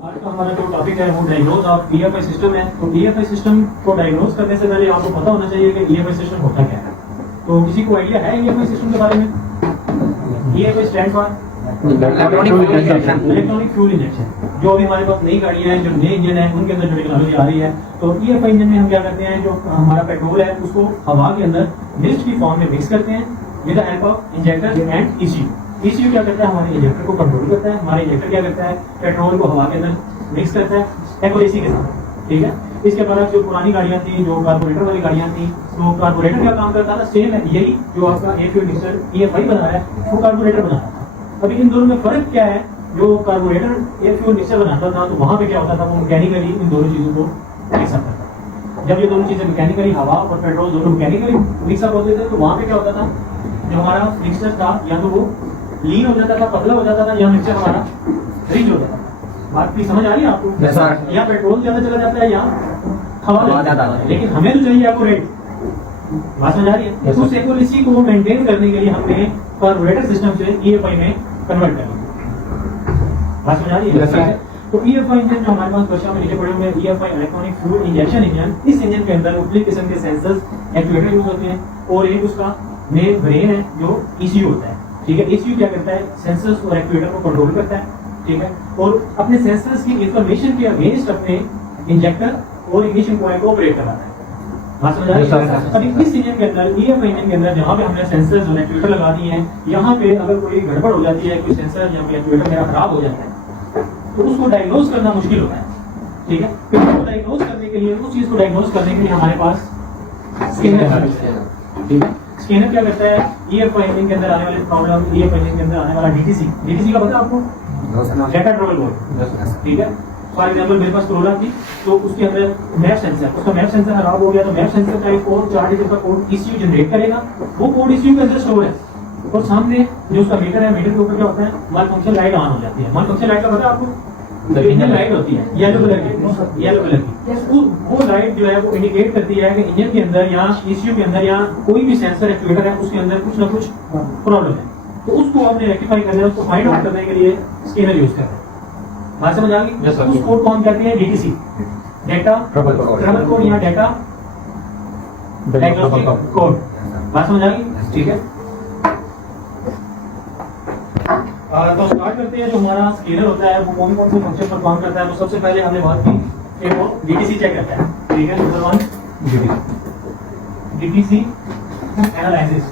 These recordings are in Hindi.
आज का हमारा जो टॉपिक है वो डायग्नोज ऑफ ईएफआई सिस्टम है। तो ईएफआई सिस्टम को डायग्नोज करने से पहले आपको पता होना चाहिए कि ईएफआई सिस्टम होता क्या है। तो किसी को आइडिया है ईएफआई सिस्टम के बारे में? EFI stand for electronic fuel injection. जो अभी हमारे पास नई गाड़ियां हैं, जो नए इंजन है, उनके अंदर जो टेक्नोलॉजी आ रही है, तो ईएफआई इंजन में हम क्या करते हैं, जो हमारा पेट्रोल है उसको हवा के अंदर मिस्ट की फॉर्म में मिक्स करते हैं with the help of injector and ECU. ECU क्या करता है, हमारे इंजेक्टर को कंट्रोल करता है। हमारे इंजेक्टर क्या करता है, पेट्रोल को हवा के अंदर मिक्स करता है एक्यूरेसी के साथ, ठीक है। इसके बाद जो पुरानी गाड़ियां थी, जो कार्बोरेटर वाली गाड़ियां थी, तो कार्बोरेटर क्या काम करता था, सेम है यही जो आपका एयर फ्यूल मिक्सर ईएफआई बना रहा है, वो कार्बोरेटर बना रहा था। अभी इन दोनों में फर्क क्या है, जो कार्बोरेटर एयर फ्यूल मिक्सर बनाता था तो वहां पे क्या होता था, वो मैकेनिकली इन दोनों चीजों को मिक्सअप करता था। जब ये दोनों चीजें मैकेनिकली, हवा और पेट्रोल दोनों मैकेनिकली मिक्सअप होते थे, तो वहां पे क्या होता था, जो हमारा मिक्सर था या तो वो लीन हो जाता था, पतला हो जाता था, या मिक्सर हमारा रिच हो जाता था। बात की समझ आ रही है आपको? या पेट्रोल ज्यादा चला जाता है या हवा ज्यादा, लेकिन हमें तो चाहिए एक्यूरेट। बात समझ आ रही है? उस एक्यूरेसी को मेंटेन करने के लिए हमने कार्बोरेटर सिस्टम से ईएफआई में कन्वर्ट कर लिया। बात समझ आ रही है? तो ईएफआई इंजन जो हमारे पास क्वेश्चन में नीचे पड़े हुए हैं, EFI electronic fuel injection engine, इस इंजन के अंदर मुख्तलिफ किस्म के सेंसर्स, एक्चुएटर यूज होते हैं, और एक उसका मेन ब्रेन है जो ईसीयू होता है, ठीक है। ईसीयू क्या करता है, सेंसर्स और एक्चुएटर को कंट्रोल करता है, ठीक है, और अपने सेंसर्स की इंफॉर्मेशन के अगेंस्ट अपने इंजेक्टर और इग्निशन कॉइल को ऑपरेट कराता है। बात समझ आ रही है? अभी इस इंजन के अंदर, ईएफआई इंजन के अंदर, जहां पे हमने सेंसर्स और एक्चुएटर लगा दिए हैं, यहाँ पे अगर कोई गड़बड़ हो जाती है, कोई सेंसर या कोई एक्चुएटर मेरा खराब हो जाता है, तो उसको डायग्नोज करना मुश्किल होता है, ठीक है। फिर उसको डायग्नोज करने के लिए, उस चीज को डायग्नोज करने के लिए हमारे पास स्कैनर है, ठीक है। स्कैनर क्या करता है, ईएफआई इंजन के अंदर आने वाले प्रॉब्लम, ईएफआई इंजन के अंदर आने वाला डीटीसी का पता है आपको, डेटा ट्रैवल बोर्ड, ठीक है। फॉर एग्जांपल मेरे पास कोरोना थी, तो उसके अंदर मैप सेंसर, उसका मैप सेंसर खराब हो गया, तो मैप सेंसर का एक कोड 4 डिजिट का कोड ईसीयू जनरेट करेगा, वो कोड ईसीयू के अंदर स्टोर है, और सामने जो उसका मीटर है, मीटर के ऊपर क्या होता है, वन फंक्शन लाइट ऑन हो जाती है। वन फंक्शन लाइट का पता है आपको, जो इंजन लाइट होती है येलो कलर की, वो लाइट जो है वो इंडिकेट करती है कि इंजन के अंदर या ईसीयू के अंदर या कोई भी सेंसर एक्चुएटर है उसके अंदर कुछ ना कुछ प्रॉब्लम है। तो उसको आपने रेक्टिफाई करना है, उसको फाइंड आउट करने के लिए स्कैनर यूज करते हैं। बात समझ आ गई? उस कोड को हम कहते हैं डीटीसी, डेटा ट्रैवल कोड या डेटा डायग्नोस्टिक कोड। बात समझ आ गई? ठीक है। तो स्टार्ट करते हैं। जो हमारा स्कैनर होता है वो कौन कौन से फंक्शन परफॉर्म करता है, तो सबसे पहले हमने बात की कि वो डीटीसी चेक करता है, ठीक है। Number 1 DTC analysis.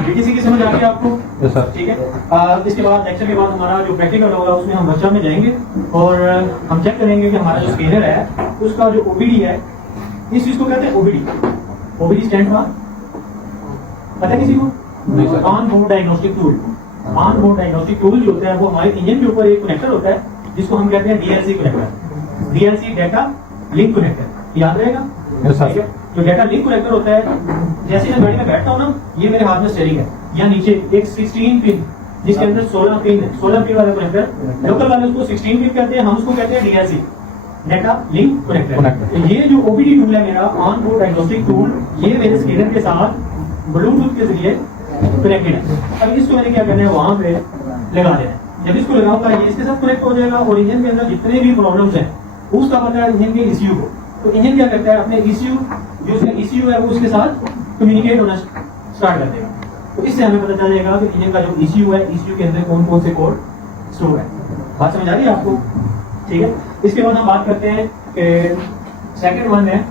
डीटीसी की समझ आ गई आपको? यस सर, ठीक है। इसके बाद लेक्चर के बाद हमारा जो प्रैक्टिकल होगा उसमें हम वर्कशॉप में जाएंगे और हम चेक करेंगे कि हमारा जो स्कैनर है उसका जो ओबीडी है, इस चीज को कहते हैं ओबीडी। ओबीडी स्टैंड फॉर, पता है किसी को? On board diagnostic tool. On board diagnostic tool जो होता है वो हमारे इंजन के ऊपर एक कनेक्टर होता है जिसको हम कहते हैं DLC connector, DLC data link connector. याद रहेगा? Yes sir. जो डाटा लिंक कनेक्टर होता है, जैसे मैं गाड़ी में बैठता हूँ ना, ये मेरे हाथ में स्टीयरिंग है, या नीचे एक 16 पिन जिसके अंदर 16 पिन है, 16 पिन वाला कनेक्टर, लोकल वाले उसको 16 पिन कहते हैं, हम उसको कहते हैं डीएलसी डाटा लिंक कनेक्टर। ये जो ओबीडी टूल है मेरा, ऑन बोर्ड डायग्नोस्टिक टूल, ये मेरे स्कैनर के साथ ब्लूटूथ के जरिए कनेक्टेड है। अब इसको मैंने क्या करना है, वहां पे लगा देना है। जब इसको लगाऊंगा ये इसके साथ कनेक्ट हो जाएगा, और इंजन के अंदर जितने भी प्रॉब्लम्स हैं उसका पता है इंजन के ईसीयू को। तो इंजन क्या करता है, अपने ईसीयू, जो उसका ईसीयू है वो उसके साथ कम्युनिकेट होना स्टार्ट कर देगा। तो इससे हमें पता चल जाएगा कि इंजन का जो ईसीयू है, ईसीयू के अंदर कौन कौन से कोड स्टोर है। बात समझ आ रही है आपको? ठीक है। इसके बाद हम बात करते हैं कि सेकंड वन है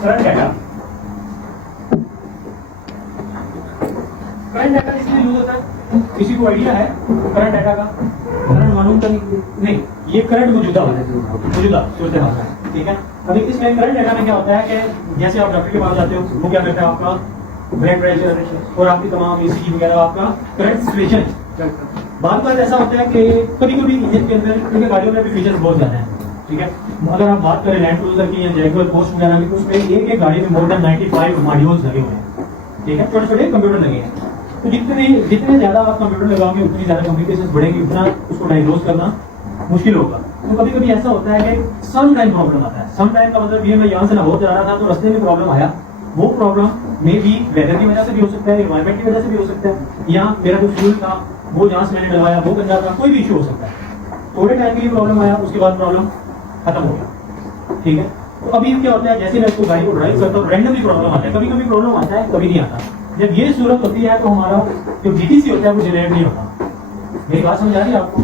करंट डाटा। करंट डाटा इसलिए यूज होता है, किसी को आइडिया है करंट डाटा का? करंट मालूम तो नहीं, ये करंट मौजूदा सूरत हाल है, ठीक है। अभी इसमें करंट डाटा में क्या होता है कि जैसे आप डॉक्टर के पास जाते हो, वो क्या करता है, आपका ब्लड प्रेशर और आपकी तमाम ईसीजी वगैरह, आपका करंट सिचुएशन। बात ऐसा होता है कि कभी कभी इंजन के अंदर, क्योंकि गाड़ियों में भी फीचर्स बहुत ज्यादा है, ठीक है। अगर आप बात करें लैंड क्रूजर की या जैगुआर पोस्ट वगैरह की, तो उसमें एक गाड़ी में मोर देन 95 मॉड्यूल्स लगे हुए हैं, ठीक है, छोटे छोटे कंप्यूटर लगे हैं। तो जितने ज्यादा आप कंप्यूटर लगाओगे उतनी ज्यादा कम्युनिकेशन बढ़ेगी, उतना उसको डायग्नोज करना मुश्किल होगा। तो कभी कभी ऐसा होता है कि सम टाइम प्रॉब्लम आता है। सम टाइम का मतलब ये, मैं यहाँ से लाहौर जा रहा था तो रास्ते में प्रॉब्लम आया, वो प्रॉब्लम में भी वेदर की वजह से भी हो सकता है, एनवायरमेंट की वजह से भी हो सकता है, या मेरा जो फ्यूल था वो जहां से मैंने डलवाया वो गंदा था, कोई भी इशू हो सकता है। थोड़े टाइम के लिए प्रॉब्लम आया, उसके बाद प्रॉब्लम खत्म हो गया, ठीक है। तो अभी क्या होता है, जैसे मैं इसको गाड़ी को ड्राइव करता हूँ रैंडमली प्रॉब्लम आता है, कभी कभी प्रॉब्लम आता है, कभी नहीं आता। जब ये सूरत होती है तो हमारा जो जीटीसी होता है वो जनरेट नहीं होता। मेरी बात समझ आ रही है आपको?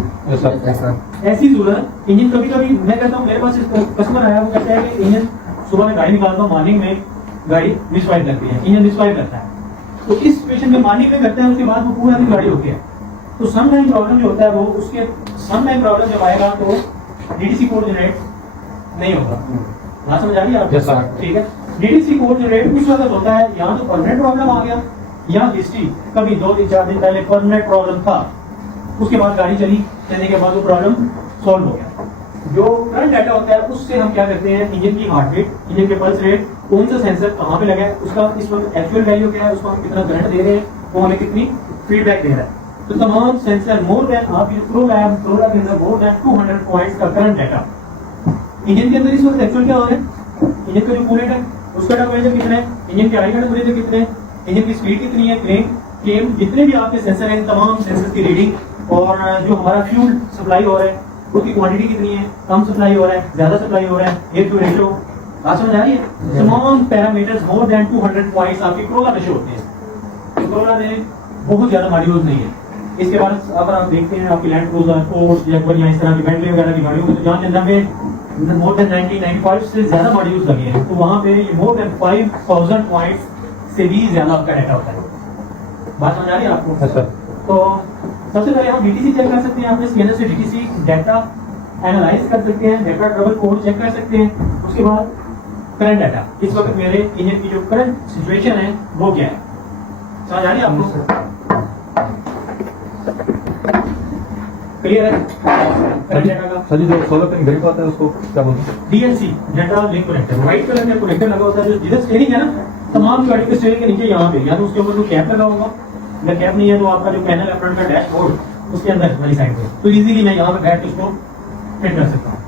ऐसी सूरत इंजन कभी कभी मैं कहता हूँ, मेरे पास कस्टमर आया, वो कहता है कि इंजन सुबह में गाड़ी निकालता हूँ, मॉर्निंग में गाड़ी मिसफायर करती है, इंजन मिसफायर करता है। तो इस सिचुएशन में मॉर्निंग में करते हैं, उसके बाद वो पूरा दिन गाड़ी होती है। तो सम टाइम प्रॉब्लम जो होता है वो उसके सम टाइम प्रॉब्लम जब आएगा तो डीटीसी कोड जनरेट नहीं होगा। बात समझ आ रही है आपको? ठीक है। डीटीसी कोड जनरेट उस वक्त होता है या तो परमानेंट प्रॉब्लम आ गया, या हिस्ट्री कभी 2-3-4 दिन पहले परमानेंट प्रॉब्लम था, उसके बाद गाड़ी चलने के बाद वो प्रॉब्लम सॉल्व हो गया। जो करंट डाटा होता है उससे हम क्या करते हैं, इंजन की हार्ट रेट, इंजन के पल्स रेट, कौन सा सेंसर कहाँ पे लगा है, उसका इस वक्त एक्चुअल वैल्यू क्या है, उसको हम कितना करंट दे रहे हैं, वो हमें कितनी फीडबैक दे रहा है। तो तमाम सेंसर मोर देन आप प्रोला के अंदर मोर देन 200 पॉइंट्स का करंट डाटा इंजन के अंदर इस वक्त एक्चुअल क्या हो रहा है, इंजन का जो कूलेंट है उसका टेम्परेचर कितना है, इंजन के आई टेम्परेचर कितने हैं, इंजन की स्पीड कितनी है, क्लेम जितने भी आपके सेंसर हैं, तमाम सेंसर की रीडिंग, और जो हमारा फ्यूल सप्लाई हो रहा है उसकी क्वांटिटी कितनी है, कम सप्लाई हो रहा है, ज्यादा सप्लाई हो रहा है, एयर टू रेशियो, बात समझ आ रही है? तमाम पैरामीटर्स मोर देन 200 पॉइंट्स आपकी कोरोला पे शो होते हैं। तो कोरोला में बहुत ज्यादा मॉड्यूल्स नहीं है। इसके बाद अगर आप देखते हैं आपकी लैंड क्रूजर, फोर्स, जैगुआर या इस तरह की बेंटली वगैरह की गाड़ियों में, तो जहाँ के अंदर में मोर देन 95 से ज्यादा मॉड्यूल्स लगे हैं, तो वहाँ पे ये मोर देन 5000 पॉइंट्स से भी ज्यादा आपका डाटा होता है। बात समझ आ रही है आपको? तो सबसे पहले हम डीटीसी चेक कर सकते हैं, अपने स्कैनर से डीटीसी डाटा एनालाइज कर सकते हैं, डाटा ट्रबल कोड चेक कर सकते हैं। उसके बाद करंट डाटा, इस वक्त मेरे इंजन की जो करंट सिचुएशन है वो क्या है, समझ आ रही है आपको? क्लियर है? करंट डाटा का सर जी जो सोलर पिन घड़ी पाता है उसको क्या बोलते हैं? DNC, data link connector, white colour का कनेक्टर लगा होता है जो जिधर स्टीयरिंग है ना, तमाम गाड़ी के स्टीयरिंग के नीचे यहाँ पे, या तो उसके ऊपर जो कैप लगा होगा, अगर कैप नहीं है तो आपका जो पैनल है फ्रंट का डैशबोर्ड उसके अंदर वाली साइड पे, तो इजीली मैं यहाँ पे बैठ के उसको फिट कर सकता हूँ।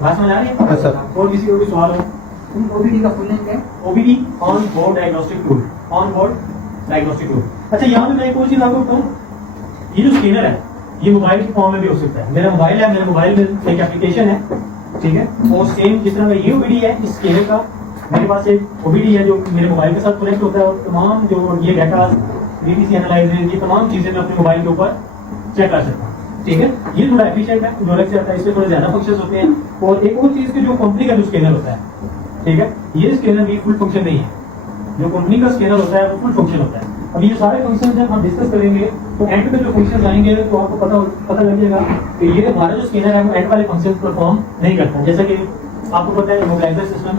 बात समझ आ रही है? सर। और किसी को भी सवाल हो? ओबीडी का फुल नेम क्या है? OBD on board diagnostic tool, on board diagnostic tool. अच्छा, यहाँ पे मैं एक और चीज आपको बताऊँ, ये जो स्कैनर है ये मोबाइल के फॉर्म में भी हो सकता है। मेरा मोबाइल है, मेरे मोबाइल में एक एप्लीकेशन है, ठीक है, और सेम जिस तरह का ये ओबीडी है, इस स्कैनर का मेरे पास एक ओबीडी है जो मेरे मोबाइल के साथ कनेक्ट होता है, और तमाम जो ये डाटा डीटीसी एनालाइजर, ये तमाम चीजें मैं अपने मोबाइल के ऊपर चेक कर सकता हूँ, ठीक है। ये थोड़ा एफिशिएंट है, जो अलग से आता है, इसमें थोड़े ज्यादा फंक्शंस होते हैं। और एक और चीज की जो कंपनी का जो स्कैनर होता है, ठीक है, ये स्कैनर भी फुल फंक्शन नहीं है, जो कंपनी का स्कैनर होता है वो फुल फंक्शन होता है। अब ये सारे फंक्शन जब हम डिस्कस करेंगे तो एंड पे जो फंक्शन आएंगे तो आपको पता लग जाएगा कि ये हमारा जो स्कैनर है वो एंड वाले फंक्शन परफॉर्म नहीं करता। जैसा कि आपको पता है मोबाइलाइजर सिस्टम,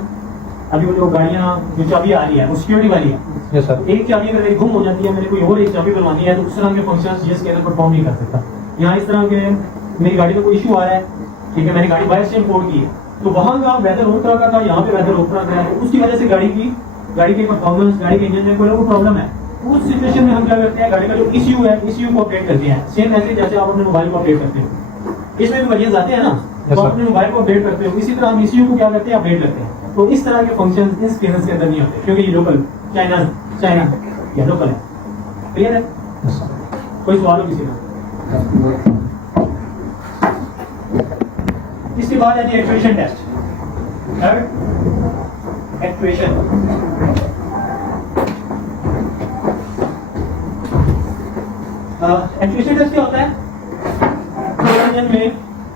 अभी वो जो गाड़ियाँ जो चाबी आ रही है वो सिक्योरिटी वाली है। Yes sir. एक चाबी अगर मेरी गुम हो जाती है, मैंने कोई और एक चाबी बनवानी है, तो उस तरह के फंक्शन ये स्कैनर परफॉर्म नहीं कर सकता। यहाँ इस तरह के मेरी गाड़ी में कोई इशू आ रहा है, ठीक है, मैंने गाड़ी बाय से इंपोर्ट की है, तो वहाँ का वेदर और तरह का था, यहाँ पे वेदर और तरह का है, तो उसकी वजह से गाड़ी के परफॉर्मेंस, गाड़ी के इंजन में कोई प्रॉब्लम है। उस सिचुएशन में हम क्या करते हैं, गाड़ी का जो इश्यू है, इश्यू को अपडेट करते हैं। सेम ऐसे जैसे आप अपने मोबाइल को अपडेट करते हो, इसमें भी वेरिएंस आते हैं ना, तो अपने मोबाइल को अपडेट करते हो, इसी तरह हम इश्यू को क्या करते हैं, अपडेट करते हैं। तो इस तरह के फंक्शन इस स्कैनर के अंदर नहीं होते, क्योंकि ये लोकल चाइना या लोकल है। क्लियर है? कोई सवाल हो किसी का? इसके बाद है जी actuation test. Actuation actuation test क्या होता है? इंजन में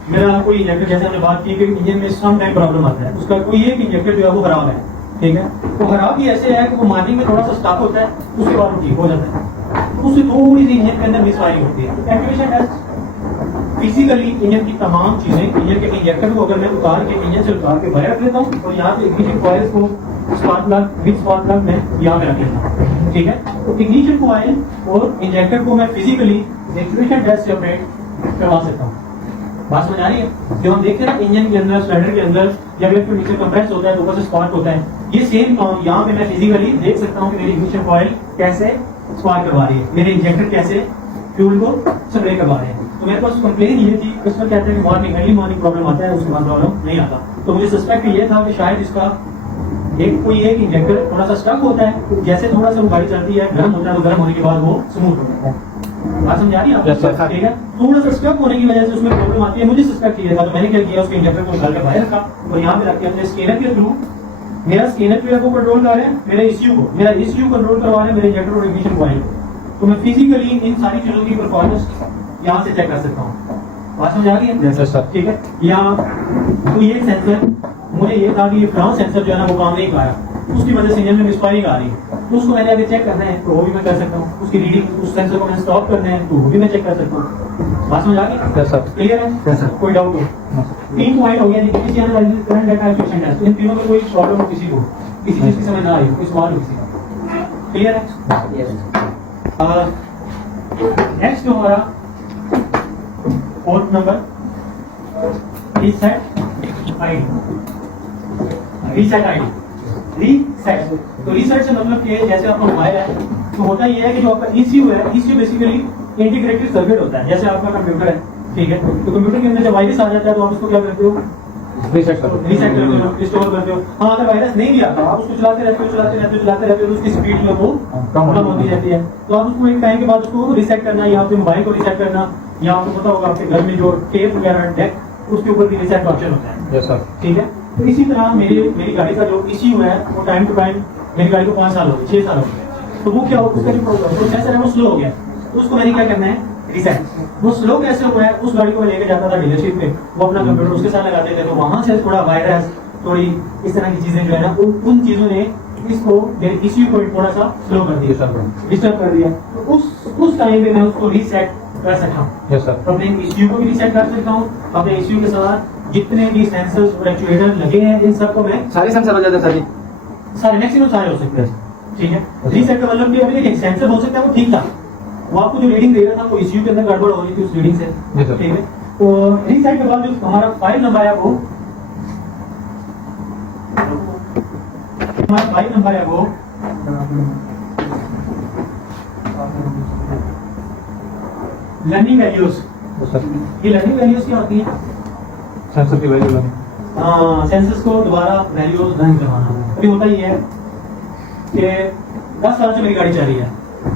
मेरा कोई इंजेक्टर, जैसे हमने बात की कि इंजन में सम टाइम प्रॉब्लम आता है, उसका कोई एक इंजेक्टर जो है वो खराब है, ठीक है, तो खराब ही ऐसे है कि वो मॉर्निंग में थोड़ा सा स्टॉप होता है, उसके बाद वो ठीक हो जाता है, तो उससे थोड़ी सी इंजन के अंदर मिसफायरिंग होती है। तो एक्चुएशन टेस्ट फिजिकली इंजन की तमाम चीजें, इंजन के इंजेक्टर को अगर मैं उतार के इंजन से उतार के बाहर रख लेता हूँ, और यहाँ पे इग्निशन कॉइल को spark plug with spark plug में यहाँ पे रख लेता हूँ, ठीक है। तो इग्निशन कॉइल और इंजेक्टर को मैं फिजिकली एक्चुएशन टेस्ट से ऑपरेट करवा सकता हूँ। बात समझ आ रही है? जो हम देखते हैं ना इंजन के अंदर, सिलेंडर के अंदर जब इलेक्ट्रिक नीचे कंप्रेस होता है तो ऊपर से स्पार्क होता है, ये सेम काम यहाँ पे मैं फिजिकली देख सकता हूँ कि मेरी इग्निशन कॉइल कैसे स्पार्क करवा रही है, मेरे इंजेक्टर कैसे फ्यूल को स्प्रे करवा रहे हैं। तो मेरे पास कंप्लेन ये थी, कस्टमर कहते हैं कि मॉर्निंग अर्ली मॉर्निंग प्रॉब्लम आता है, उसके बाद प्रॉब्लम नहीं आता। तो मुझे सस्पेक्ट ये था कि शायद इसका एक कोई एक इंजेक्टर थोड़ा सा स्टक होता है, जैसे थोड़ा सा वो गाड़ी चलती है गर्म होता है तो गर्म होने के बाद वो स्मूथ हो जाता है। बात समझ आ रही है Yes, sir. आपको? ठीक है, थोड़ा सा स्टक होने की वजह से उसमें प्रॉब्लम आती है। मुझे स्टक चाहिए था तो मैंने क्या किया, उसके इंजेक्टर को निकाल के बाहर रखा और यहाँ पे रख के अपने स्कैनर के थ्रू मेरा स्कैनर जो है वो कंट्रोल कर रहे हैं मेरे ECU को, मेरा ECU कंट्रोल करवा रहे हैं मेरे इंजेक्टर और इग्निशन पॉइंट को। तो मैं फिजिकली इन सारी चीजों की परफॉर्मेंस यहाँ से चेक कर सकता हूँ। बात समझ आ रही है? Yes, sir. ठीक है, यहाँ तो ये सेंसर मुझे ये था कि ये फ्रंट सेंसर जो है ना वो काम नहीं कर रहा, उसकी वजह से इंजन में मिसफायरिंग आ रही है, तो उसको मैंने अगर चेक करना है तो वो भी मैं कर सकता हूँ। उसकी रीडिंग उस सेंसर को मैंने स्टॉप करना है तो वो भी मैं चेक कर सकता हूँ। बात समझ आ गई? Yes, sir. क्लियर है? Yes, sir. कोई डाउट हो? 3 पॉइंट हो गया, किसी analysis current data acquisition test, इन तीनों में कोई प्रॉब्लम हो किसी को, किसी चीज की समझ ना आई, कोई सवाल हो किसी का, क्लियर है? नेक्स्ट जो हमारा fourth number reset ID. Reset तो रीसेट से मतलब कि जैसे आपका मोबाइल है तो होता ये है कि जो आपका ECU है, ECU बेसिकली इंटीग्रेटेड सर्किट होता है। जैसे आपका कंप्यूटर है, ठीक है, तो कंप्यूटर के अंदर जब वायरस आ जाता है तो आप उसको क्या करते हो, रीसेट करो। रीसेट करते हो, रिस्टोर करते हो। हाँ, अगर वायरस नहीं भी आता आप उसको चलाते रहते हो तो उसकी स्पीड जो है वो कम होती रहती है, तो आप उसको एक टाइम के बाद उसको रीसेट करना, या आपके मोबाइल को रीसेट करना, या आपको पता होगा आपके घर में जो टेप वगैरह डेक उसके ऊपर भी रीसेट ऑप्शन होता है। Yes, sir. ठीक है, तो इसी तरह मेरी गाड़ी का जो ECU है वो टाइम टू टाइम, मेरी गाड़ी को 5 साल हो गए, 6 साल हो गए, तो वो क्या हो, उसका जो प्रोसेसर है वो स्लो हो गया, तो उसको मैंने क्या करना है, रीसेट। वो स्लो कैसे हुआ है, उस गाड़ी को मैं लेके जाता था डीलरशिप में, वो अपना कंप्यूटर उसके साथ लगाते थे, तो वहां से थोड़ा वायरस, थोड़ी इस तरह की चीजें जो है ना उन चीजों ने इसको मेरे ECU को थोड़ा सा स्लो कर दिया, डिस्टर्ब कर दिया। तो उस टाइम पे मैं उसको रीसेट कर सकता हूँ। Yes, sir. अपने ECU को भी रीसेट कर सकता हूँ, अपने ECU के साथ जितने भी सेंसर्स और एक्चुएटर लगे हैं इन सबको मैं सारे सेंसर हो जाते हैं सर जी। सारे मैक्सिमम सारे हो सकते हैं। ठीक है, रीसेट का मतलब कि अभी देखिए सेंसर हो सकता है वो ठीक था, वो आपको जो रीडिंग दे रहा था वो ECU के अंदर गड़बड़ हो रही थी उस रीडिंग से। जी सर। ठीक है, तो रीसेट के बाद जो हमारा फाइल नंबर है वो लर्निंग वैल्यूज। Yes, sir. ये लर्निंग वैल्यूज क्या होती है? सेंसर की वैल्यू लगी। सेंसस को दोबारा वैल्यूज रन करवाना। अभी होता ही है कि 10 साल से मेरी गाड़ी चल रही है,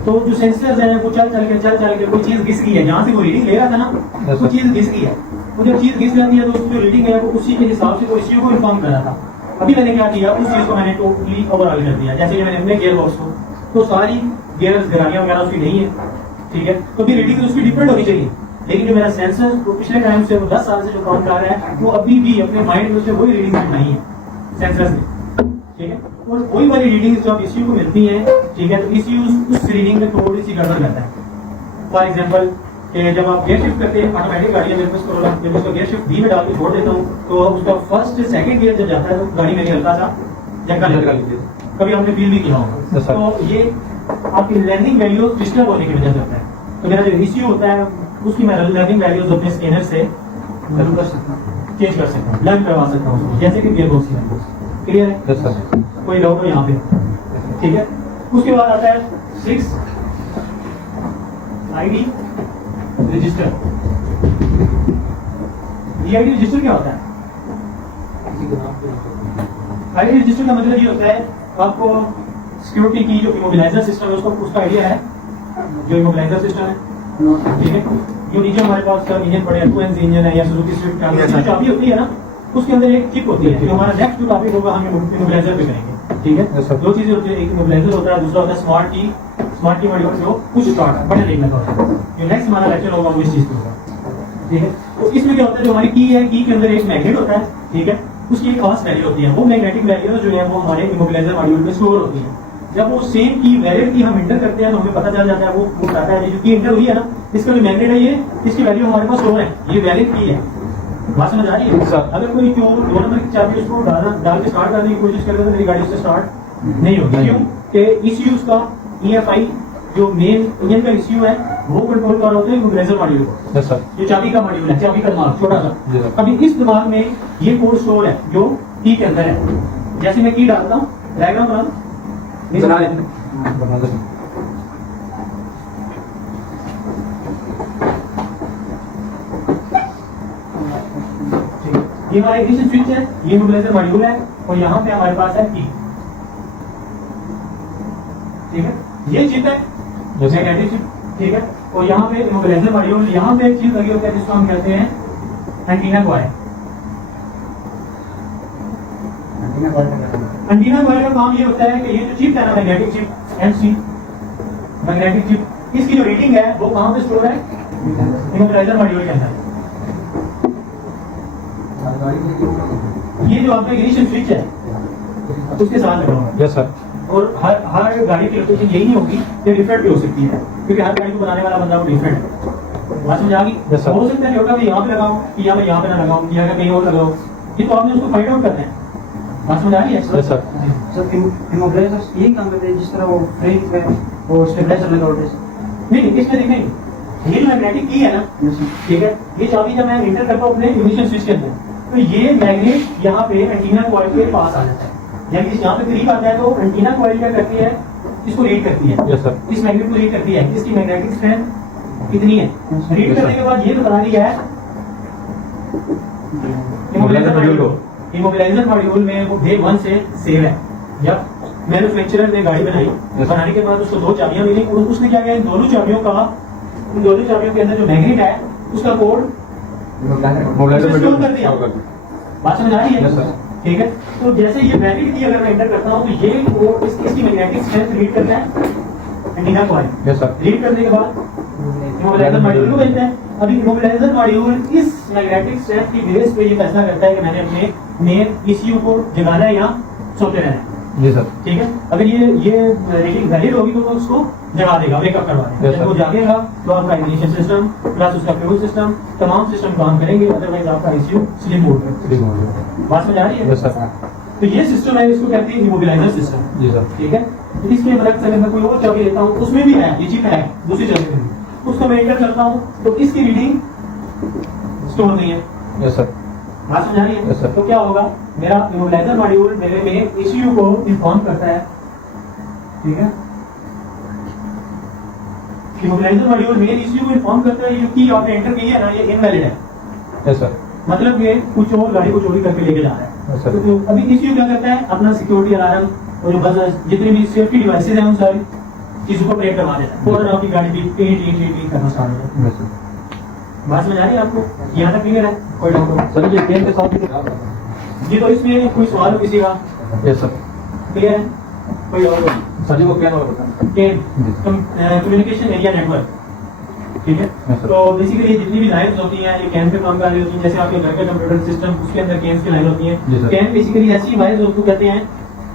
तो जो सेंसर्स हैं वो चल के कोई चीज घिस गई है, जहाँ से वो रीडिंग ले रहा था ना Yes, वो sir. चीज घिस गई है, तो जब चीज घिस जाती है तो उसकी जो रीडिंग है वो उसी के हिसाब से वो ECU को इन्फॉर्म कर रहा था। अभी मैंने क्या किया, उस चीज को मैंने टोटली ओवरऑल कर दिया। जैसे कि मैंने अपने गियर बॉक्स को, तो सारी गियर्स गरानियां वगैरह उसकी नहीं है, ठीक है, तो भी रीडिंग उसकी डिफरेंट होनी चाहिए, लेकिन जो मेरा सेंसर तो पिछले टाइम से 10 साल से जो काम कर रहा है वो अभी भी अपने माइंड में उससे वही रीडिंग नहीं है सेंसर से। ठीक है, और वही वाली रीडिंग जो आप ECU को मिलती है, ठीक है, तो ECU उस रीडिंग में थोड़ी सी गड़बड़ करता है। फॉर एग्जाम्पल कि जब आप गियर शिफ्ट करते हैं, ऑटोमेटिक गाड़ी मेरे पास करोला, जब उसका गियर शिफ्ट B में डाल के छोड़ देता हूँ तो उसका फर्स्ट सेकंड गियर जब जाता है तो गाड़ी मेरी हल्का सा झटका लगता है। कभी आपने फील भी किया होगा। तो ये आपकी लर्निंग वैल्यू डिस्टर्ब होने की वजह से होता है। तो मेरा जो ECU होता है उसकी मैं लर्निंग वैल्यूज अपने स्कैनर से चेंज कर सकता हूँ, लर्न करवा सकता हूँ, जैसे कि गियर बॉक्स की। क्लियर है? Yes, sir. कोई डाउट हो यहाँ पे? ठीक है, उसके बाद आता है 6 ID रजिस्टर। ये ID रजिस्टर क्या होता है? ID रजिस्टर का मतलब ये होता है आपको सिक्योरिटी की जो इमोबिलाइजर सिस्टम है उसका आइडिया है, जो इमोबिलाइजर सिस्टम है, ठीक है, जो नीचे हमारे पास इंजन पड़े हैं, 2NG इंजन है या सुजुकी स्विफ्ट का चाबी होती है ना, उसके अंदर एक चिप होती है। जो हमारा नेक्स्ट जो टॉपिक होगा हम इमोबिलाइजर पे करेंगे। ठीक है, Yes, sir. दो चीजें होती है, एक इमोबिलाइजर होता है, दूसरा होता है स्मार्ट की मॉड्यूल जो कुछ स्टार्ट बटन लिखना होता है। जो नेक्स्ट हमारा लेक्चर होगा वो इस चीज पे होगा। ठीक है, तो इसमें क्या होता है, जो हमारी की है, की के अंदर एक मैग्नेट होता है, ठीक है, उसकी एक खास वैल्यू होती है, वो मैग्नेटिक वैल्यू जो है वो हमारे इमोबिलाइजर मॉड्यूल में स्टोर होती है। जब वो सेम की वैलिड की हम इंटर करते हैं तो हमें पता चल जाता है, वो बताता है जो की इंटर हुई है ना, इसका जो मैग्नेट है ये, इसकी वैल्यू हमारे पास स्टोर है, ये वैलिड की है। बात समझ आ रही है? अगर कोई क्यों 2 नंबर की चाबी उसको डाल के स्टार्ट करने की कोशिश करेगा तो मेरी गाड़ी उससे स्टार्ट नहीं होगी। क्यों? कि ECU का EFI जो मेन इंजन का ECU है वो कंट्रोल कर रहा होता है इमोबिलाइजर मॉड्यूल को। Yes, sir. ये चाबी का मॉड्यूल है, चाबी का दिमाग छोटा जी, सा। सर। अभी इस दिमाग में ये कोड स्टोर है जो की के अंदर है। जैसे मैं की डालता हूँ, डायग्राम बना दो। बना लें। बना दो। ये हमारा इग्निशन स्विच है, ये इमोबिलाइजर मॉड्यूल है, और यहाँ पे हमारे पास है की। ये चिप है Yes, sir. मैग्नेटिक चिप, ठीक है। और यहाँ पे इमोबिलाइजर मॉड्यूल, यहाँ पे एक चीज लगी होती है जिसको हम कहते हैं एंटीना कॉइल। एंटीना कॉइल का काम ये होता है कि ये जो चिप है ना, magnetic chip MC magnetic chip, इसकी जो रीडिंग है वो कहाँ पे स्टोर है? इमोबिलाइजर मॉड्यूल के अंदर। ये जो आपका इग्निशन स्विच है उसके साथ लगा हुआ है। Yes sir. और हर गाड़ी की लोकेशन यही नहीं होगी, ये डिफरेंट भी हो सकती है, क्योंकि हर गाड़ी को बनाने वाला बंदा वो डिफरेंट है। बात समझ आ गई? Yes, sir. हो सकता है कि यहाँ पे लगाऊं कि या मैं यहाँ पे ना लगाऊं या कहीं और लगाऊं, ये तो आपने उसको फाइंड आउट करना है। बात समझ आ रही है? Yes sir. सर इमोबिलाइजर्स यही काम करते हैं जिस तरह वो फ्रेम पे वो स्टेबलाइजर लगा होता है। नहीं, इसमें देखें, ये जो मैग्नेटिक की है ना, ठीक है, ये चाबी जब मैं इंटर करता हूँ अपने इग्निशन स्विच के अंदर, तो ये मैग्नेट यहाँ पे एंटीना कॉइल के पास आ जाता है, यानी कि यहाँ पे करीब आता है तो एंटीना कॉइल क्या करती है, इसको रीड करती है। Yes sir. इस मैग्नेट को रीड करती है, इसकी मैग्नेटिक स्ट्रेंथ कितनी है। रीड करने के बाद ये बता दिया है इमोबिलाइजर मॉड्यूल में वो डे 1 से सेव है। जब मैन्युफैक्चरर ने गाड़ी बनाई, बनाने के बाद उसको 2 चाबियां मिली, और उसने क्या किया, इन दोनों चाबियों के अंदर जो मैग्नेट है उसका कोड स्टोर कर दिया। बात समझ आ रही है? Yes, sir. ठीक है। तो जैसे ये मैग्नेट की अगर मैं एंटर करता हूँ तो ये कोड इसकी मैग्नेटिक स्ट्रेंथ रीड करता है antenna coil. Yes sir. Read करने के बाद इमोबिलाइजर मॉड्यूल को भेजते हैं। अभी इमोबिलाइजर मॉड्यूल इस मैग्नेटिक स्ट्रेंथ की बेस पे ये फैसला करता है कि मैंने अपने मेन ईसीयू को जगाना है या सोते रहना है। जी सर। ठीक है। अगर ये रीडिंग वैलिड होगी तो वो उसको जगा देगा, वेकअप करवा देगा। Yes, जब वो sir. जागेगा तो आपका इग्निशन सिस्टम प्लस उसका फ्यूल सिस्टम तमाम सिस्टम काम करेंगे, अदरवाइज आपका ईसीयू स्लिप मोड पे। बात समझ आ रही है? Yes sir. तो ये सिस्टम है, इसको कहते हैं इमोबिलाइजर सिस्टम। जी सर। ठीक है। तो इसमें मतलब अगर मैं कोई और चाबी लेता हूँ उसमें भी है, ये चिप है दूसरी चाबी में, उसको मैं एंटर करता हूँ तो इसकी रीडिंग स्टोर नहीं है। Yes sir. बात समझ आ रही है? Yes, sir. तो क्या होगा, मेरा इमोबिलाइजर मॉड्यूल मेरे में ईसीयू को इन्फॉर्म करता है। ठीक है। इमोबिलाइजर मॉड्यूल मेन ईसीयू को इन्फॉर्म करता है, ये की आपने एंटर की है ना, ये इनवैलिड है, यस सर। मतलब ये कुछ और गाड़ी को चोरी करके लेके जा रहा है। Yes, sir. तो अभी ईसीयू क्या करता है, अपना सिक्योरिटी अलार्म और जो बस जितनी भी सेफ्टी डिवाइसेज हैं उन सारी चीजों को ब्रेक करवा देता है, फौरन आपकी गाड़ी भी टी करना स्टार्ट हो जाए। Yes sir. बात समझ आ रही है आपको? यहाँ तक क्लियर है? कोई डाउट हो? सर ये पेन के साथ जी, तो इसमें कोई सवाल हो किसी का? Yes sir. क्लियर है? कोई और हो? सर जी वो पेन और बताएं। Can communication area network. ठीक है। Yes, sir. तो बेसिकली जितनी भी लाइन्स होती हैं ये कैन पे काम कर रही होती हैं, जैसे आपके घर के कंप्यूटर सिस्टम उसके अंदर कैन की लाइन होती जी, है। sir. कैन बेसिकली ऐसी वायर्स उसको कहते हैं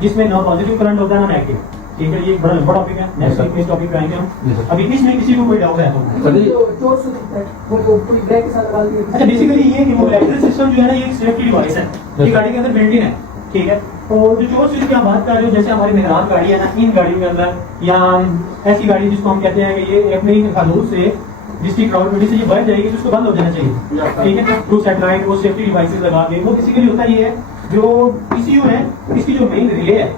जिसमें ना पॉजिटिव करंट होता है ना नेगेटिव। ठीक है, ये एक बड़ा लंबा टॉपिक है, नेक्स्ट sir. वीक में इस टॉपिक पे आएंगे हम। Yes, sir. अभी इसमें किसी को कोई डाउट है तो? सर जी वो पूरी ब्रेक के साथ लगा दिया। अच्छा, बेसिकली ये इमोबिलाइजर सिस्टम जो है ना, ये एक सेफ्टी डिवाइस है, ये sir. गाड़ी के अंदर बिल्ट इन है। ठीक है। तो जो चोर स्विच की आप बात कर रहे हो, जैसे हमारी मेहरान गाड़ी है ना, इन गाड़ियों के अंदर या ऐसी गाड़ी जिसको हम कहते हैं कि ये अपनी हदूद से जिसकी क्राउड से ये बढ़ जाएगी तो उसको बंद हो जाना चाहिए। ठीक है। थ्रू सैटेलाइट वो सेफ्टी डिवाइसेस लगा के, वो बेसिकली होता ये है, जो ईसीयू है इसकी जो मेन रिले है,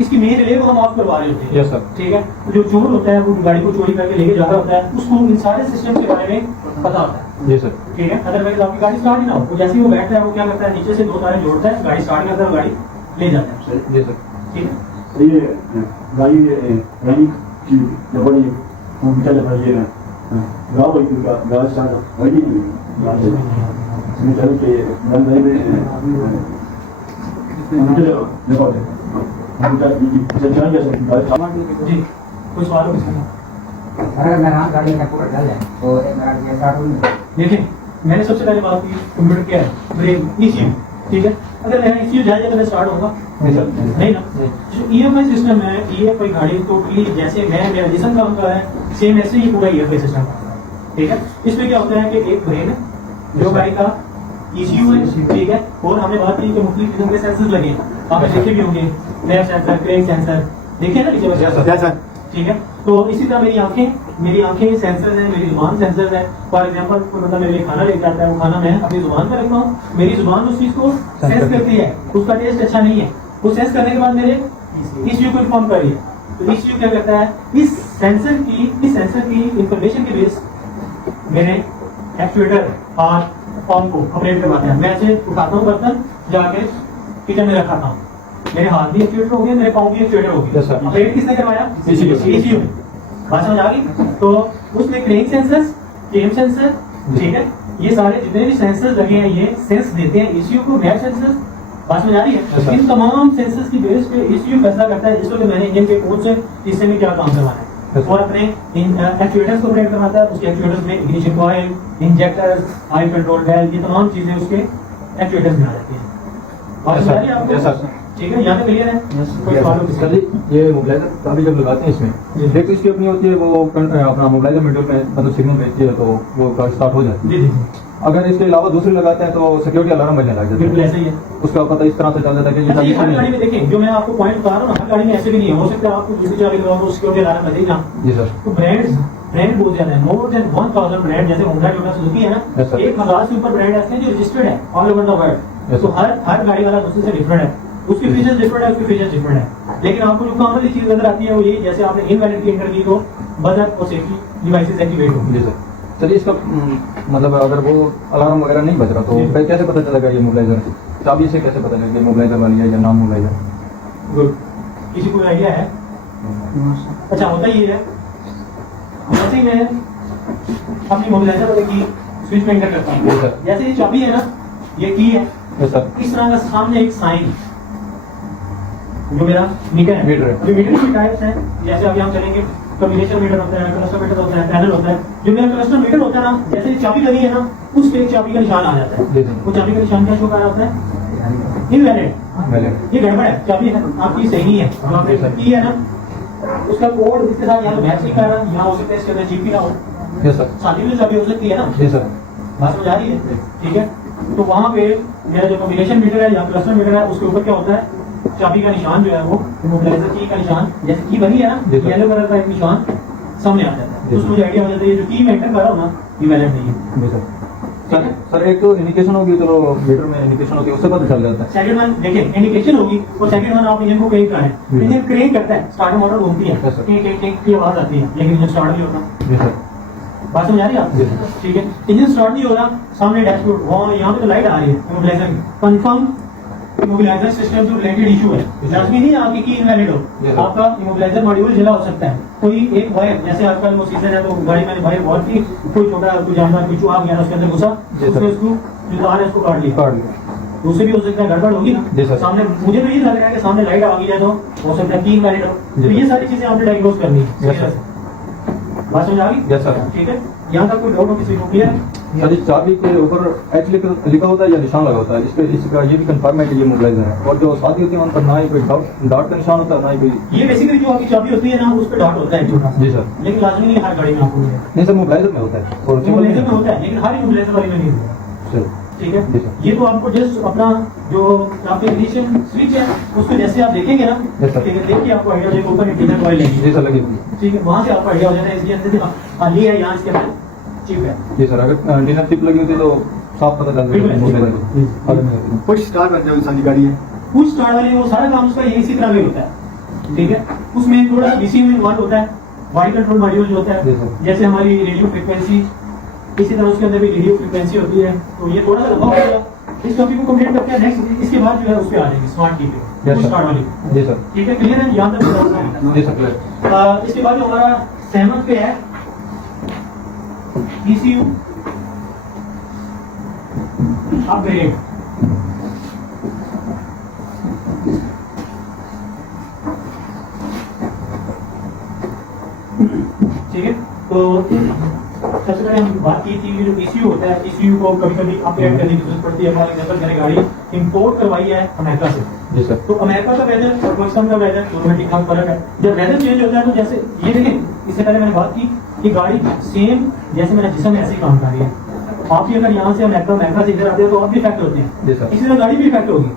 इसकी मेन रिले को हम ऑफ करवा रहे होते हैं। Yes sir. ठीक है। तो जो चोर होता है वो गाड़ी को चोरी करके लेके जा रहा होता है, उसको इन सारे सिस्टम के बारे में पता होता है। जी सर। ठीक है। अदरवाइज आपकी गाड़ी स्टार्ट ही ना हो, वो जैसे ही वो बैठता है वो क्या करता है, नीचे से 2 तारे जोड़ता है, गाड़ी स्टार्ट करता है, गाड़ी ले जाता है। जी सर। ठीक है। ये गाड़ी की बड़ी भूमिका निभाई है। गाँव गाँव स्टार्ट वही नहीं चल के बंद जी, कोई सवाल हो किसी का? अगर मेरा गाड़ी में पूरा डाल है तो एक गाड़ी स्टार्ट होगी। देखिए, मैंने सबसे पहले बात की कंप्यूटर क्या है, ब्रेक ईसीयू। ठीक है। अगर मेरा ईसीयू जाएगा तो मैं स्टार्ट होगा नहीं सर। नहीं ना। जो ईएमआई सिस्टम है, ईएमआई गाड़ी टोटली जैसे मेरा जिसम काम का है, सेम ऐसे ही पूरा ईएमआई सिस्टम का है। ठीक है। इसमें क्या होता है कि एक ब्रेन है जो गाड़ी का ईसीयू है। ठीक है। और हमने बात की कि मुख्तलिफ किस्म के सेंसर्स लगे हैं, आपने देखे भी होंगे, लेफ्ट सेंसर, क्रेन सेंसर, देखे ना नीचे सर। ठीक है। तो इसी तरह मेरी आंखें सेंसर्स हैं, मेरी जुबान सेंसर्स है। फॉर एग्जांपल कोई बंदा मेरे लिए खाना लेके आता है, वो खाना मैं अपनी जुबान पर रखता हूँ, मेरी जुबान उस चीज को सेंस करती है, उसका टेस्ट अच्छा नहीं है, वो सेंस करने के बाद मेरे ईसीयू को इन्फॉर्म कर रही है। तो ईसीयू क्या करता है, इस सेंसर की इंफॉर्मेशन के बेस मेरे एक्चुएटर हाथ पाँव को ऑपरेट करवाते हैं। मैं ऐसे उठाता हूँ बर्तन, जाके किचन में रखाता हूँ, मेरे हाथ भी एक्चुएटर हो गए, मेरे पाँव भी एक्चुएटर हो गए। Yes, sir. अपडेट किसने करवाया? ECU। ECU में। बात समझ आ गई? तो उसमें क्रेन सेंसर्स, केम सेंसर, ठीक है, ये सारे जितने भी सेंसर्स लगे हैं ये सेंस देते हैं ECU को। गैस सेंसर्स, बात समझ आ रही Yes, है? sir. इन तमाम सेंसर्स की बेस पे ECU फैसला करता है इसको कि मैंने इंजन के कौन से हिस्से में क्या काम करवाना है, Yes, sir. और अपने एक्चुएटर्स को अपडेट करवाता है। उसके एक्चुएटर्स में ignition coil, injectors, oil control well, ये तमाम चीजें उसके एक्चुएटर्स में आ जाती हैं। बात Yes, समझ sir. आ रही है आपको? Yes, sir. ठीक है, यहाँ पे क्लियर है? Yes, कोई सवाल हो किसी का? सर जी ये मोबिलाइजर अभी जब लगाते हैं इसमें जी। एक तो इसकी अपनी होती है वो अपना मोबिलाइजर मीटर में मतलब सिग्नल भेजती है तो वो कार स्टार्ट हो जाती है। जी जी, अगर इसके अलावा दूसरी लगाते हैं तो सिक्योरिटी अलार्म बजने लग जाता बिल्कुल है। ऐसे ही है। उसका पता इस तरह से चल जाता है कि अच्छा, ये ये हर गाड़ी में देखें, जो मैं आपको पॉइंट बता रहा हूँ ना, हर गाड़ी में ऐसे भी नहीं है। हो सकता है आपको दूसरी चाबी लगाओ तो सिक्योरिटी अलार्म बजेगा। जी सर। तो ब्रांड बहुत ज्यादा है, मोर देन 1000 ब्रांड, जैसे होंडा टोयोटा सुजुकी है ना, Yes, sir. 1000 से ऊपर ब्रांड ऐसे हैं जो रजिस्टर्ड है all over the world. Yes, तो sir. हर गाड़ी वाला दूसरे से डिफरेंट है, उसके फीचर्स डिफरेंट है, उसके फीचर्स डिफरेंट है। लेकिन आपको जो कॉमनली चीज नजर आती है वो ये, जैसे आपने इनवैलिड की एंटर की तो बजर और सेफ्टी डिवाइसेस एक्टिवेट होंगे। जी सर। चलिए इसका मतलब अगर वो अलार्म वगैरह नहीं बज रहा तो जी। फिर कैसे पता चलेगा ये मोबिलाइजर? चाबी से कैसे पता चलेगा मोबिलाइजर वाली है या नॉन मोबिलाइजर? गुड, किसी को आइडिया है? अच्छा, होता ये है, जैसे ही मैं अपनी मोबिलाइजर वाले की स्विच में एंटर करता जी हूँ, सर। जैसे ये चाबी है ना, ये की है, यस सर। इस तरह का सामने एक साइन जो मेरा मीटर है। मीटर है। अभी मीटर की टाइप्स हैं, जैसे अभी हम चलेंगे, कम्बिनेशन मीटर होता है, क्लस्टर मीटर होता है, पैनल होता है। जो मेरा क्लस्टर मीटर होता है ना, जैसे ये चाबी लगी है ना, उस पे एक चाबी का निशान आ जाता जी है। सर। वो चाबी का निशान क्या शो कर रहा होता है? इनवैलिड, पहले ये गड़बड़ है, चाबी है आपकी सही नहीं है। वहाँ पे जी सर। की है ना, उसका कोड इसके साथ यहाँ तो मैच नहीं कर रहा, यहाँ हो सकता है इसके अंदर जीपी ना हो, यस सर। सादी में चाबी हो सकती है ना। जी सर। बात समझ आ रही है? ठीक है, तो वहाँ पे मेरा जो कॉम्बिनेशन मीटर है या क्लस्टर मीटर है, उसके ऊपर क्या होता है, चाबी का निशान जो है वो मोबिलाइजर की का निशान, जैसे की बनी है जी ना, सर। येलो कलर का एक निशान सामने आ जाता है। जी तो उसको आइडिया हो जाता है ये जो की मैं एंटर कर रहा हूँ ना, ये वैलिड नहीं है। जी सर। सर सर एक तो इंडिकेशन होगी, चलो मीटर में इंडिकेशन होती है उससे पता चल जाता है। सेकंड वन देखिए, इंडिकेशन होगी, और सेकंड वन आप इंजन को कहीं का है, जी। इंजन क्रेन करता है, स्टार्टर मोटर घूमती है, Yes, sir. टिक टिक टिक की आवाज आती है, लेकिन इंजन स्टार्ट नहीं होता। जी सर। बात समझ आ रही है आप? जी। ठीक है, इंजन स्टार्ट नहीं हो रहा, सामने डैशबोर्ड, वहाँ यहाँ पे तो लाइट आ रही है इमोबिलाइजर की, कंफर्म इमोबिलाइजर सिस्टम जो रिलेटेड इशू है। लाजमी नहीं है आपकी की इनवैलिड हो, जी सर। आपका इमोबिलाइजर मॉड्यूल जला हो सकता है, कोई एक वायर, जैसे आजकल वो सीजन है तो गाड़ी मैंने वायर बहुत थी, कोई छोटा कोई जानवर कोई चूहा गया उसके अंदर घुसा, जी सर। उसने उसको जो तार है उसको काट लिया, कार्ड लिया। तो उससे भी हो सकता है गड़बड़ होगी जी ना। सर। सामने मुझे तो ये लग रहा है कि सामने लाइट आ गई है तो हो सकता है की इनवैलिड हो। जी तो सर। ये सारी चीजें आपने डायग्नोज करनी है। Yes, sir. बात समझ आ गई? Yes sir. ठीक है, यहाँ तक कोई डाउट हो किसी को? क्लियर? सर इस चाबी के ऊपर एच लिखा होता है या निशान लगा होता है? इसका ये भी कंफर्म है कि ये मोबिलाइजर है। और जो शादी होती है उन पर ना ही कोई डॉट का निशान होता है ना ही कोई। ये बेसिकली जो आपकी चाबी होती है ना, उस पर डॉट होता है छोटा सा। जी सर। लेकिन लाजमी नहीं हर गाड़ी में आपको मिलेगा। नहीं सर मोबिलाइजर में होता है और इमोबिलाइजर में होता है, लेकिन हर इमोबिलाइजर वाली में नहीं होता। सर ठीक है, जी सर। ये तो आपको जस्ट अपना जो आपके इग्निशन स्विच है उसको जैसे आप देखेंगे ना, Yes, sir. ठीक है, देखिए आपको आइडिया हो जाएगा ऊपर इंटीरियर कॉइल लगी जी है। सर लगी। ठीक है, वहां से आपको आइडिया हो जाता है इसके अंदर से खाली है, यहाँ इसके अंदर चिप है। जी सर अगर डिनर चिप लगी होती तो साफ पता चल बिल्कुल। जाता मोबिलाइजर अगर नहीं होती। कुछ स्टार करते हैं सारी गाड़ी है कुछ स्टार्ट वाले वो सारा काम उसका इसी तरह का ही होता है। ठीक है, उसमें थोड़ा सा बीसी में इन्वॉल्व होता है, बॉडी कंट्रोल मॉड्यूल जो होता जी है, सर। जैसे हमारी रेडियो फ्रिक्वेंसी, इसी तरह उसके अंदर भी रेडियो फ्रिक्वेंसी होती है। तो ये थोड़ा सा लंबा हो गया, इस टॉपिक को कंप्लीट करते हैं, नेक्स्ट इसके बाद जो है उस पे आ जाएगी स्मार्ट की पे, यस कुछ सर। स्टार्ट वाली। जी सर। ठीक है, क्लियर है? यहाँ तक बताना है। जी सर क्लियर। इसके बाद जो हमारा सहमत पे है ECU अपग्रेड। ठीक है, तो सबसे पहले हम बात की थी कि जो ECU होता है, ECU को कभी कभी अपग्रेड करने की जरूरत पड़ती है। फॉर एग्जाम्पल मैंने गाड़ी इंपोर्ट करवाई है अमेरिका से, जी सर। तो अमेरिका का वेदर और पाकिस्तान का वेदर दोनों में ठीक ठाक फर्क है। जब वेदर चेंज होता है तो जैसे ये देखें, इससे पहले मैंने बात की कि गाड़ी सेम जैसे मेरा जिस्म ऐसे ही काम कर रही है। आप भी अगर यहाँ से अमेरिका से इधर आते हो तो आप भी इफेक्ट होते हैं, जी सर। इसी तरह गाड़ी भी इफेक्ट होगी।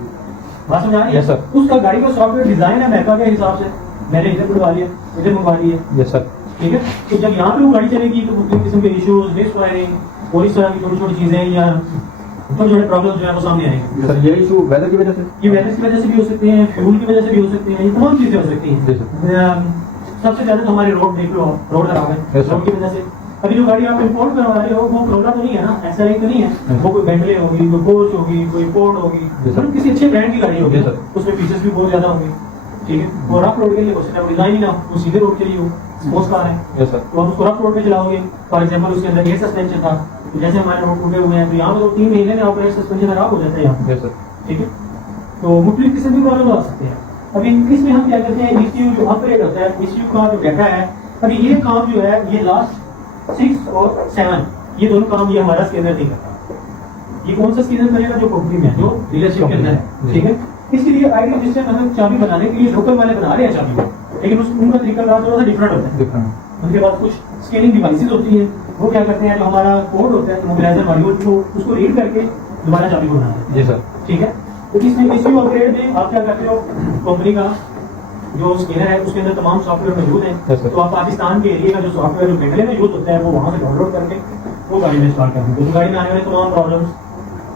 बात समझ आ रही है? Yes, sir. उसका गाड़ी का सॉफ्टवेयर डिजाइन है अमेरिका के हिसाब से, मैंने इधर मंगवा लिया, इधर मंगवा लिया। Yes sir. ठीक है, तो जब यहाँ पे वो गाड़ी चलेगी तो मुख्तलिफ किस्म के इश्यूज, मिस वायरिंग और इस तरह की छोटी छोटी चीजें या छोटे छोटे प्रॉब्लम जो है वो सामने आएंगे। सर ये इशू वेदर की वजह से? ये वेदर की वजह से भी हो सकते हैं, फ्यूल की वजह से भी हो सकते हैं, ये तमाम चीजें हो सकती जी हैं। सर। सबसे ज्यादा तो हमारे रोड देख लो, रोड खराब है, Yes, sir. रोड की वजह से अभी जो गाड़ी आप इंपोर्ट करवा रहे हो वो करोला तो नहीं है ना, ऐसा नहीं तो नहीं है, वो कोई बेंटले होगी, कोई पोर्श होगी, कोई फोर्ड होगी, मतलब किसी अच्छे ब्रांड की गाड़ी होगी, जी सर। उसमें फीचर्स भी बहुत ज्यादा होंगे, ठीक है। और रफ रोड के लिए क्वेश्चन डिजाइन ही ना वो सीधे रोड के लिए हो, स्पोर्ट्स कार है, यस सर। तो आप उसको रफ रोड पे चलाओगे, फॉर एग्जाम्पल उसके अंदर एयर सस्पेंशन था, तो जैसे हमारे रोड टूटे हुए हैं तो यहाँ पे तो 3 महीने में आपका एयर सस्पेंशन खराब हो जाता है यहाँ, यस सर। ठीक है। तो मुख्तलिफ किस्म की प्रॉब्लम आ सकते हैं। अभी इसमें हम क्या करते हैं, ECU जो अपग्रेड होता है, ECU का जो डाटा है, अभी ये काम जो है ये लास्ट 6 और 7 ये दोनों काम ये हमारा स्कैनर नहीं करता। ये कौन सा स्कैनर करेगा, जो कंपनी में है, जो डीलरशिप के अंदर है, ठीक है। इसके लिए आईडी सिस्टम हमें चाबी बनाने के लिए लोकल वाले बना रहे हैं चाबी को, लेकिन उनका तरीका थोड़ा सा डिफरेंट होता है। डिफरेंट। उनके पास कुछ स्कैनिंग डिवाइसेस होती हैं, वो क्या करते हैं, जो हमारा कोड होता है मोबिलाइजर वाली उसको रीड करके दोबारा चाबी को बनाते हैं, जी सर। ठीक है। तो इसमें ECU अपग्रेड में आप क्या करते हो, कंपनी का जो स्कैनर है उसके अंदर तमाम सॉफ्टवेयर मौजूद हैं, Yes, sir. तो आप पाकिस्तान के एरिया का जो सॉफ्टवेयर जो बेंगले में यूज होता है वो वहाँ से डाउनलोड करके वो गाड़ी में इंस्टॉल कर देते हैं, तो गाड़ी में आने वाले तमाम प्रॉब्लम्स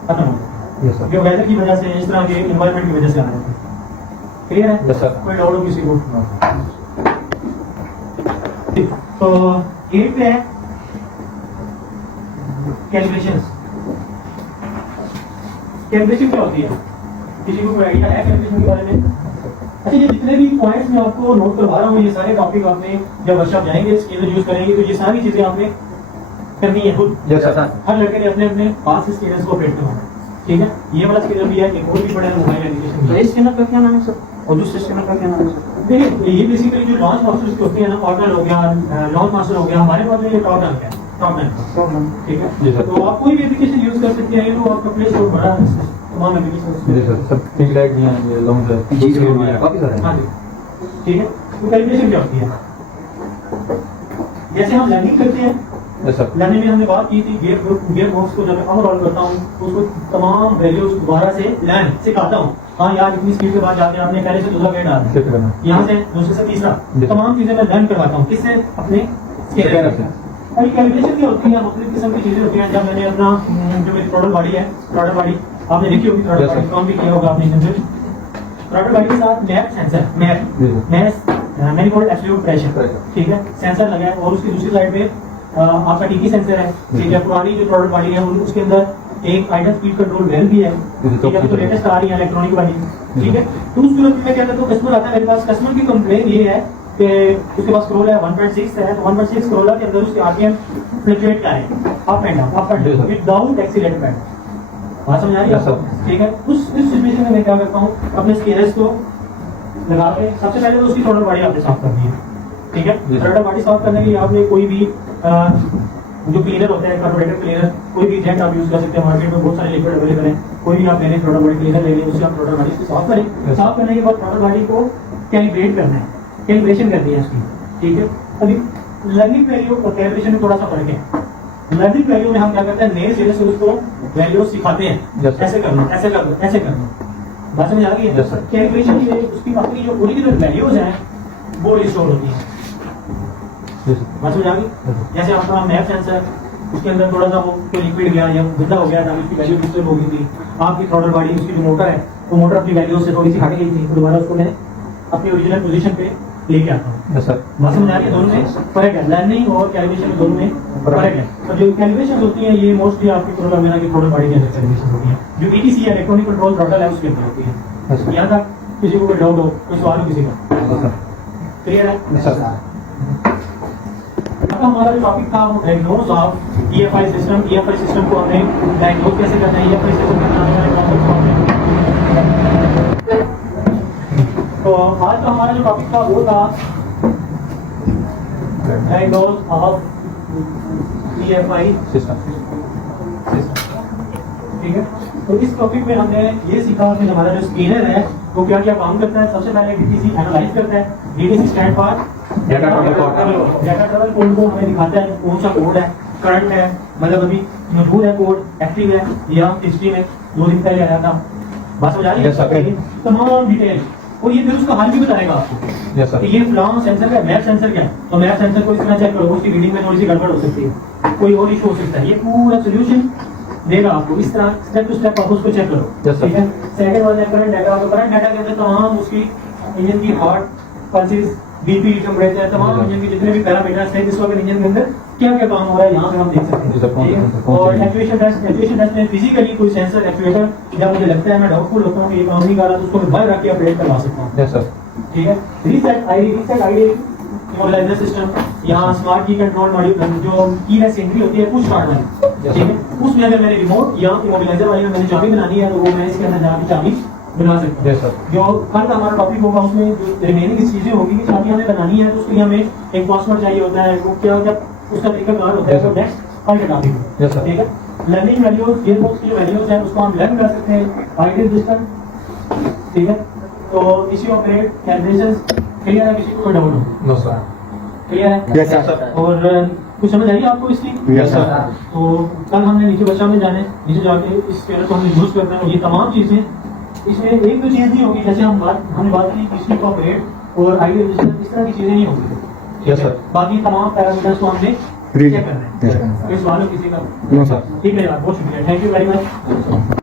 खत्म हो जाती हैं, यस सर। जो वेदर की वजह से, इस तरह के एनवायरनमेंट की वजह से आ रहे हैं। क्लियर है? Yes, sir. कोई डाउट हो किसी को? तो 8 पे है कैलिब्रेशन। कैलिब्रेशन क्या होती है, किसी को कोई आइडिया है कैलिब्रेशन के बारे में? अच्छा, ये जितने भी पॉइंट्स मैं आपको नोट करवा रहा हूँ, ये सारे टॉपिक आपने जब वर्कशॉप जाएंगे, स्कैनर यूज करेंगे, तो ये सारी चीजें आपने करनी है खुद। Yes sir. हर लड़के ने अपने अपने पास स्कैनर्स को ऑपरेट करवाना है, ठीक है। ये वाला स्कैनर भी है, एक और भी पड़ा है मोबाइल एप्लीकेशन। तो इस स्कैनर का क्या नाम है सर, और दूसरे स्कैनर का क्या नाम है सर? देखिए, ये बेसिकली जो लॉन्च मास्टर्स होती है ना, ऑर्डर हो गया, लॉन्च मास्टर हो गया, हमारे पास में ये टॉप रैंक है, टॉप रैंक, ठीक जी है। सर। तो आप कोई भी एप्लीकेशन यूज कर सकते हैं, तो आपका प्ले स्टोर बड़ा है, तमाम एप्लीकेशन। जी सर। सब थिंक लाइक भी हैं, ये लॉन्च है, जी, दूसरे भी हैं, काफी सारे हाँ हैं। जी, ठीक है। तो कैलिब्रेशन क्या होती है, जैसे हम लर्निंग करते हैं, यस सर। लर्निंग में हमने बात की थी गियर बॉक्स को जब मैं ओवरऑल करता हूँ तो उसको तमाम वैल्यूज दोबारा से लर्न सिखाता हूँ। हाँ यार, इतनी स्पीड के बाद जाके आपने पहले से दूसरा गेट डाला, शिफ्ट करना। यहाँ से दूसरे से तीसरा, जी। तमाम चीजें मैं लर्न करवाता हूँ, किससे, अपने स्कैनर से। और कैलिब्रेशन क्या होती है, मुख्तलिफ किस्म की चीजें होती हैं। जब मैंने अपना जो मेरी प्रोडक्ट बॉडी है, प्रोडक्ट बॉडी आपने देखी होगी, प्रोडक्ट Yes, sir. बॉडी काम भी किया होगा आपने इसमें। प्रोडक्ट बॉडी के साथ मैप सेंसर, जी, sir. मैंने कॉल्ड एब्सोल्यूट प्रेशर, Pressure. ठीक है, सेंसर लगा है, और उसकी दूसरी साइड पे आपका टीकी सेंसर है, ठीक है। पुरानी जो प्रोडक्ट बॉडी है उसके अंदर एक आइडल स्पीड कंट्रोल वेल भी है, ठीक है, तो लेटेस्ट आ रही है इलेक्ट्रॉनिक वाली, ठीक है। तो उस सूरत में क्या करता हूँ, कस्टमर आता है मेरे पास, कस्टमर की कंप्लेन ये है कि उसके पास स्क्रॉल है 1.6 है, तो 1.6 स्क्रॉल के अंदर उसके आरपीएम फ्लक्चुएट कर रहे हैं, up and down, up and जी, down, sir. Without accelerator pad. बात समझ आ रही है Yes, आपको? sir. ठीक है। उस सिचुएशन में मैं क्या करता हूँ, अपने स्केनर्स को लगा के सबसे पहले तो उसकी थ्रोटल बॉडी आपने साफ करनी है, ठीक है। जी, सर. थ्रोटल बॉडी साफ करने के लिए आपने कोई भी जो क्लीनर होता है, कार्बोरेटर क्लीनर, कोई भी जेट आप यूज कर सकते हैं, मार्केट में बहुत सारे लिक्विड अवेलेबल हैं, कोई भी आप लेने थ्रोटल बॉडी क्लीनर ले लें, उससे आप थ्रोटल बॉडी साफ करें। Yes. साफ करने के बाद थ्रोटल बॉडी को कैलिब्रेट करना है, कैलिब्रेशन करनी है उसकी, ठीक है। अभी लर्निंग वैल्यू और कैलिब्रेशन में थोड़ा सा फर्क है। लर्निंग वैल्यू में हम क्या करते हैं, नए सिरे से उसको वैल्यू सिखाते हैं, Yes, sir. ऐसे करना, ऐसे करना, ऐसे करना। बात समझ आ रही है? Yes, sir. कैलिब्रेशन की उसकी अपनी जो ओरिजिनल वैल्यूज हैं वो रिस्टोर होती हैं। जी सर। बात समझ आ गई? Yes, जैसे आपका मैप सेंसर, उसके अंदर थोड़ा सा वो कोई लिक्विड गया या गंदा हो गया था, उसकी वैल्यू डिस्टर्ब हो गई थी। आपकी थ्रोटल बॉडी, उसकी जो मोटर है, वो मोटर अपनी वैल्यू से थोड़ी सी हट गई थी, तो दोबारा उसको मैं अपनी ओरिजिनल पोजीशन पे लेके आता हूँ। Yes sir. बात समझ आ रही है? दोनों में फर्क है, लर्निंग और कैलिब्रेशन में दोनों में फर्क है। तो जो कैलिब्रेशन होती है ये मोस्टली आपकी थ्रोटल मेरा की थ्रोटल बॉडी के अंदर कैलिब्रेशन होती है, जो ETC है, इलेक्ट्रॉनिक कंट्रोल थ्रोटल है, उसके अंदर होती है। Yes, sir. यहाँ तक किसी को कोई डाउट हो, कोई सवाल हो किसी का, यस सर। क्लियर है? Yes sir. अब हमारा जो टॉपिक था वो diagnose of EFI system. EFI system को हमें डायग्नोज कैसे करना है, EFI सिस्टम का हमारे टॉपिक को हमने, तो आज का हमारा जो टॉपिक था वो था डायग्नोज ऑफ EFI सिस्टम। ठीक है। तो इस टॉपिक में हमने ये सीखा कि हमारा जो स्कैनर है वो क्या क्या काम करता है। सबसे पहले DTC एनालाइज करता है, DTC stand for Data Travel Code। Data travel code को हमें दिखाता है कौन सा कोड है, करंट है, मतलब अभी मौजूद है कोड, एक्टिव है या हिस्ट्री में 2 दिन पहले आया था। बात समझ आ रही Yes, sir. है? तमाम डिटेल, और ये फिर उसका हल भी बताएगा आपको यस कि सर। ये फ्लॉम सेंसर का मैप सेंसर क्या है, तो मैप सेंसर को इस तरह चेक करो, उसकी रीडिंग में थोड़ी सी गड़बड़ हो सकती है, कोई और इशू हो सकता है, ये पूरा सोल्यूशन देगा आपको। इस तरह स्टेप टू स्टेप आप उसको चेक करो, Yes, sir. ठीक है। सेकंड वाला करंट डाटा, तो करंट डाटा के अंदर तमाम उसकी इंजन की हॉट पल्सेस, बीपी, टेम्परेचर, तमाम इंजन के जितने भी पैरामीटर्स हैं जिस वक्त इंजन के अंदर क्या क्या काम हो रहा है यहाँ पे हम देख सकते जी सर, हैं। ठीक है? कौन- और एक्चुएशन टेस्ट में फिजिकली कोई सेंसर एक्चुएटर जब मुझे लगता है मैं डाउटफुल होता हूँ कि ये काम नहीं कर रहा तो उसको मैं बाहर रख के अपडेट करवा सकता हूँ। Yes sir. ठीक है। रीसेट आईडी इमोबिलाइजर सिस्टम, यहाँ स्मार्ट की कंट्रोल मॉड्यूल जो की लेस एंट्री होती है पुश स्टार्ट वाली, ठीक है, उसमें अगर मैंने रिमोट या इमोबिलाइजर वाली में मैंने चाबी बनानी है तो वो मैं इसके अंदर जाके चाबी बना सकता हूँ। Yes sir. जो कल का हमारा टॉपिक होगा उसमें जो रिमेनिंग चीजें होगी कि चाबी हमें बनानी है तो उसके लिए हमें एक पासवर्ड चाहिए होता है, वो क्या जब उसका तरीकाकार होता है Yes, तो sir. नेक्स्ट कल का टॉपिक है। Yes, sir. ठीक है। लर्निंग वैल्यूज गेयरबॉक्स की जो वैल्यूज है उसको हम लर्न कर सकते हैं आईडी रजिस्टर। ठीक है। तो इसी ऑपरेट कैलकुलेशंस क्लियर है, किसी को कोई डाउट हो? No sir. क्लियर है? Yes, sir. और कुछ समझ आई आपको इसकी? Yes, sir. तो कल हमने नीचे बच्चा में जाने नीचे जाके इस पेयर को हमने यूज करना है और ये तमाम चीजें इसमें एक दो चीज नहीं होगी, जैसे हमने बात की किसी ऑपरेट और आईडी रजिस्टर इस तरह की चीजें नहीं होंगी। Yes, sir. बाकी तमाम पैरामीटर्स को हमने चेक करना है। Yes, sir. कोई सवाल हो किसी का? No sir. ठीक है यार, बहुत शुक्रिया, थैंक यू वेरी मच।